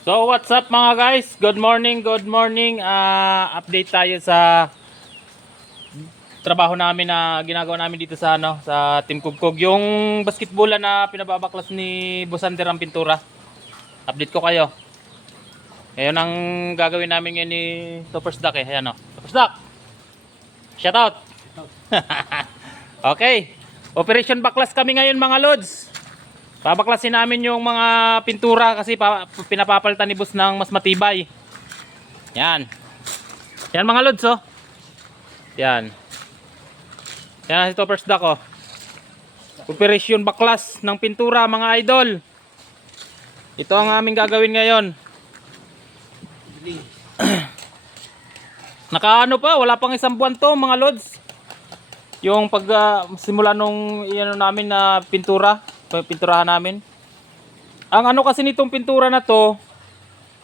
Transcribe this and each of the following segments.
So what's up mga guys? Good morning, good morning. Ah, update tayo sa trabaho namin na ginagawa namin dito sa ano, sa Team Kugkog. Yung basketball na pinababaklas ni Busander ang pintura. Update ko kayo. Ngayon ang gagawin namin ngayon ni Toppers Duck eh. Ayan o. Toppers Duck! Shout out! okay. Operation Baklas kami ngayon mga lods. Babaklasin namin yung mga pintura kasi pa, pinapapalitan ni boss ng mas matibay. Yan. Yan mga lods oh. Yan. Yan si Toppers Duck oh. Operation baklas ng pintura mga idol. Ito ang aming gagawin ngayon. Nakaano pa, wala pang isang buwan to mga lods. Yung pag simula nung iano namin na pintura, pinturahan namin. Ang ano kasi nitong pintura na to,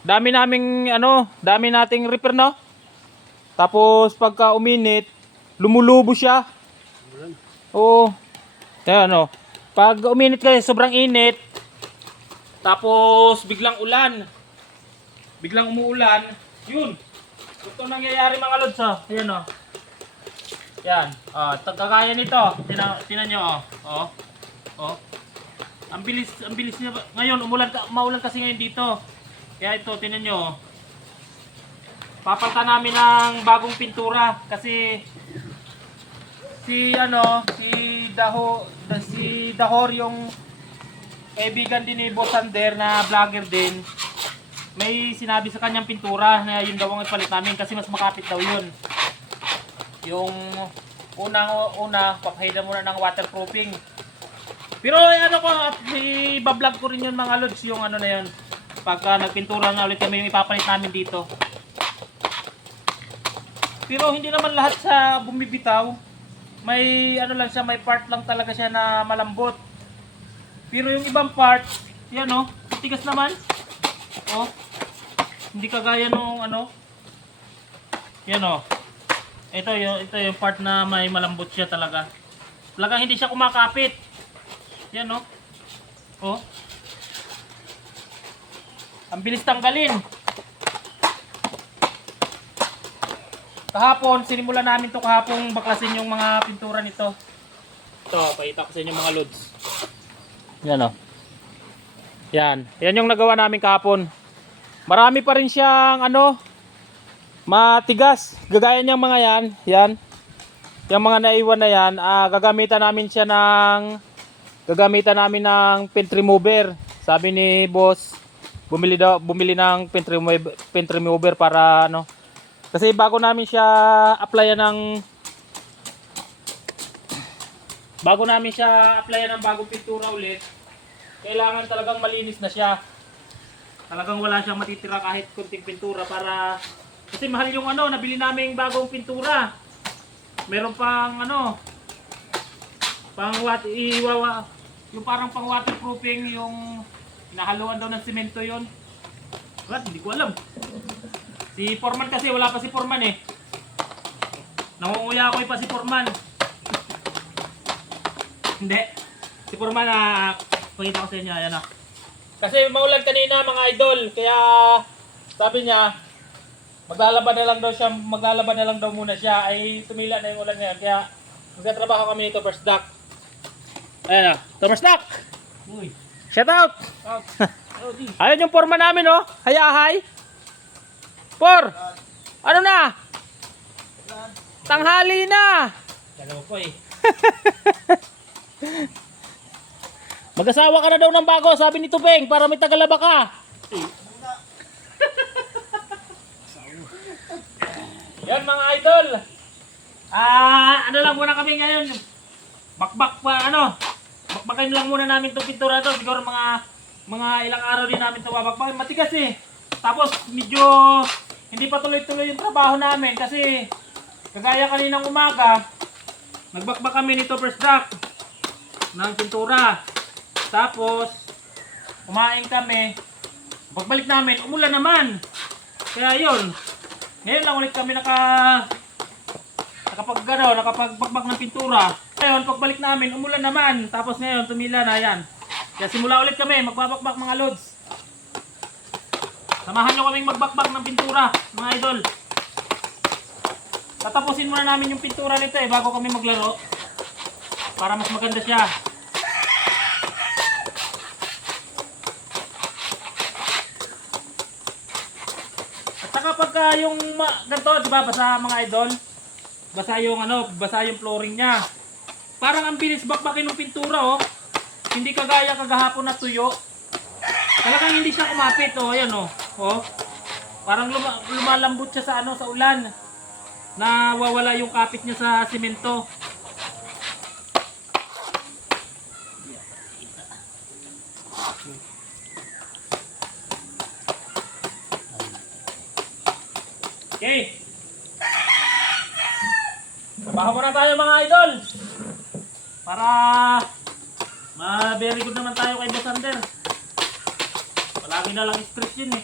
dami naming ano, dami nating repair no. Tapos pagka uminit, lumulubo siya. Oo. Kaya ano, pag uminit kasi sobrang init, tapos biglang ulan. Biglang umuulan, yun. Ito nangyayari mga lods oh. Ayan oh. Yan. Ah, uh, kagaya nito. Tina, tinan nyo oh. Oh. Oh. Ang bilis, ang bilis niya. Ngayon, umulan ka, maulan kasi ngayon dito. Kaya ito, tinan nyo. oh. Papalta namin ng bagong pintura kasi si ano, si Daho, da, si Dahor yung kaibigan din ni Boss Sander na vlogger din. May sinabi sa kanyang pintura na yun daw ang ipalit namin kasi mas makapit daw yun. Yung unang una, papahida muna ng waterproofing. Pero eh, ano ko, i-vlog ko rin yun mga lods, yung ano na yun. Pagka nagpintura na ulit kami, ipapalit namin dito. Pero hindi naman lahat sa bumibitaw. May ano lang siya, may part lang talaga siya na malambot. Pero yung ibang part, yan oh, tigas naman. Oh. Hindi kagaya nung ano. Yan oh. Ito yung ito yung part na may malambot siya talaga. Talagang hindi siya kumakapit. Yan oh. Oh. Ang bilis tanggalin. Kahapon, sinimulan namin to kahapon baklasin yung mga pintura nito. Ito, pakita ko sa inyo mga loads. Yan oh. Yan. Yan yung nagawa namin kahapon. Marami pa rin siyang ano, matigas. Gagaya niyang mga yan. Yan. Yung mga naiwan na yan, ah, gagamitan namin siya ng gagamitan namin ng paint remover. Sabi ni boss, bumili daw bumili ng paint remover, paint remover para ano. Kasi bago namin siya applyan ng bago namin siya applyan ng bagong pintura ulit, kailangan talagang malinis na siya. Talagang wala siyang matitira kahit kunting pintura para kasi mahal yung ano, nabili namin bagong pintura. Meron pang ano, pang what iwawa, yung parang pang waterproofing yung hinahaluan daw ng semento yon. What? Hindi ko alam. Si Foreman kasi wala pa si Foreman eh. Nangunguya ako eh pa si Foreman. Hindi. Si Foreman ah, pakita ko sa inyo, ayan ah. Kasi maulan kanina mga idol, kaya sabi niya, maglalaban na lang daw siya, maglalaban na lang daw muna siya, ay tumila na yung ulan ngayon, kaya magtatrabaho kami nito first duck. Ayan ah, Thomas Duck! Uy. Shout out! Out. Di. Ayan yung forma namin oh, hayahay. Por! Ano na? Tanghali na! Dalawa po eh. Mag-asawa ka na daw ng bago, sabi ni Tupeng, para may tagalaba ka. Yan mga idol. Ah, ano lang muna kami ngayon. Bakbak pa ano. Bakbakin lang muna namin 'tong pintura to. Siguro mga mga ilang araw din namin 'to babakbakin. Matigas eh. Tapos medyo hindi pa tuloy-tuloy yung trabaho namin kasi kagaya kaninang umaga, nagbakbak kami nito first duck ng pintura. Tapos, kumain kami. Pagbalik namin, umulan naman. Kaya yun. Ngayon lang ulit kami naka nakapag ano, nakapagbakbak ng pintura. Ngayon, pagbalik namin, umulan naman. Tapos ngayon, tumila na yan. Kaya simula ulit kami, magbabakbak mga lods. Samahan nyo kaming magbakbak ng pintura, mga idol. Tatapusin muna namin yung pintura nito eh, bago kami maglaro. Para mas maganda siya. At saka pagka yung ganito, di ba, basa mga idol, basa yung ano, basa yung flooring niya. Parang ang bilis bakbakin ng pintura, oh. Hindi kagaya kagahapon na tuyo. Talagang hindi siya kumapit, oh, ayan, oh. Oh. Parang luma- lumalambot siya sa ano, sa ulan. Nawawala yung kapit niya sa simento. Okay. Trabaho muna tayo mga idol. Para ma-very good naman tayo kay Boss Ander. Palagi na lang stress yun eh.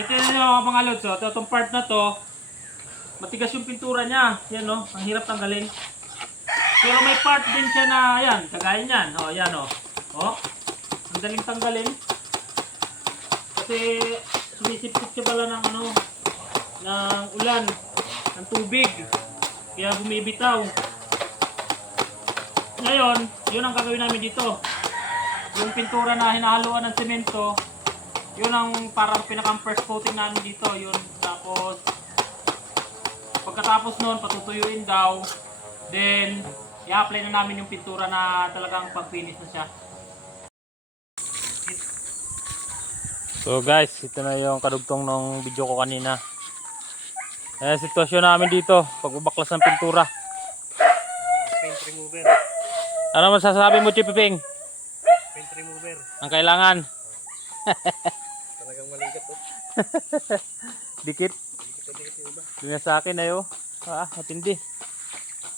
Ito yun yung mga lods, oh. Ito, itong part na to, matigas yung pintura niya. Yan oh, ang hirap tanggalin. Pero may part din siya na, ayan, kagaya niyan. Oh, yan oh. Oh, ang daling tanggalin. Kasi sumisipsip siya pala ng ano, ng ulan, ng tubig. Kaya bumibitaw. Ngayon, yun ang gagawin namin dito. Yung pintura na hinahaluan ng semento, yun ang parang pinakang first coating namin dito. Yun, tapos pagkatapos nun, patutuyuin daw. Then, i-apply na namin yung pintura na talagang pag-finish na siya. So guys, ito na yung kadugtong ng video ko kanina. Ang sitwasyon namin dito, pagbabaklas ng pintura. Paint remover. Ano masasabi mo, Chipiping? Paint remover. Ang kailangan? Talagang maligat oh. Dikit? Dikit-dikit yung iba. Yun nga sa akin ayo. Ah, matindi.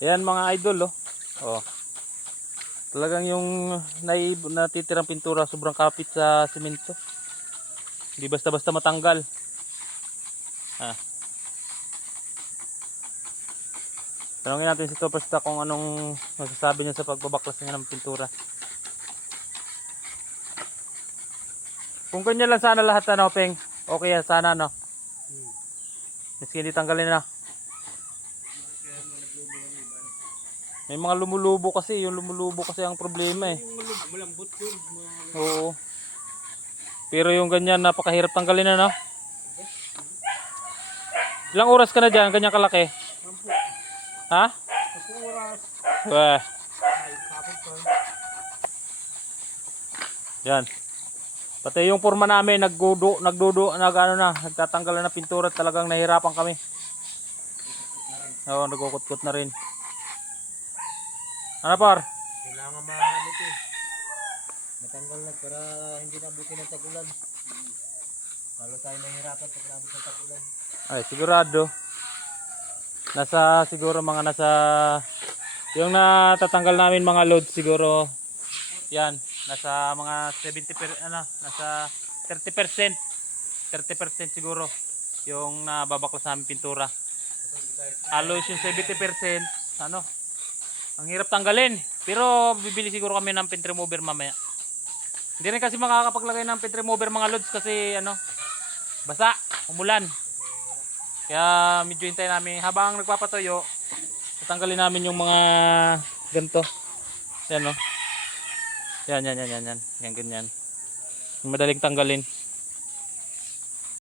Ayan mga idol oh. Oh. Talagang yung natitirang pintura sobrang kapit sa simento. Hindi basta-basta matanggal. Ah. Tanungin natin si Topesta kung anong masasabi niya sa pagbabaklas niya ng pintura. Kung ganyan lang sana lahat ano, Peng. Okay yan sana no. Hmm. Miski hindi tanggalin na. May mga lumulubo kasi, yung lumulubo kasi ang problema eh. Malambot yun. Oo. Pero yung ganyan, napakahirap tanggalin na, no? Ilang oras ka na dyan, ganyan kalaki? Ha? Oras. Pa. yan. Pati yung forma namin, nagdudo, nagdudo, nag ano na, nagtatanggal na pintura, talagang nahirapan kami. Oo, nagkukut-kut na rin. Ano par? Kailangan maano ito. Matanggal na para hindi nabutin ng tagulan. Lalo tayo nahihirapan pag nabot ng tagulan. Ay, sigurado. Nasa siguro mga nasa yung natatanggal namin mga load siguro yan, nasa mga 70 per, ano, nasa 30%. 30% siguro yung nababaklas namin pintura. Halos yung 70% ano, ang hirap tanggalin. Pero bibili siguro kami ng paint remover mamaya. Hindi rin kasi makakapaglagay ng paint remover mga loads kasi ano, basa, umulan. Kaya medyo hintay namin habang nagpapatuyo, tatanggalin namin yung mga ganito. Yan no. Yan, yan, yan, yan, yan. Yan, ganyan. Madaling tanggalin.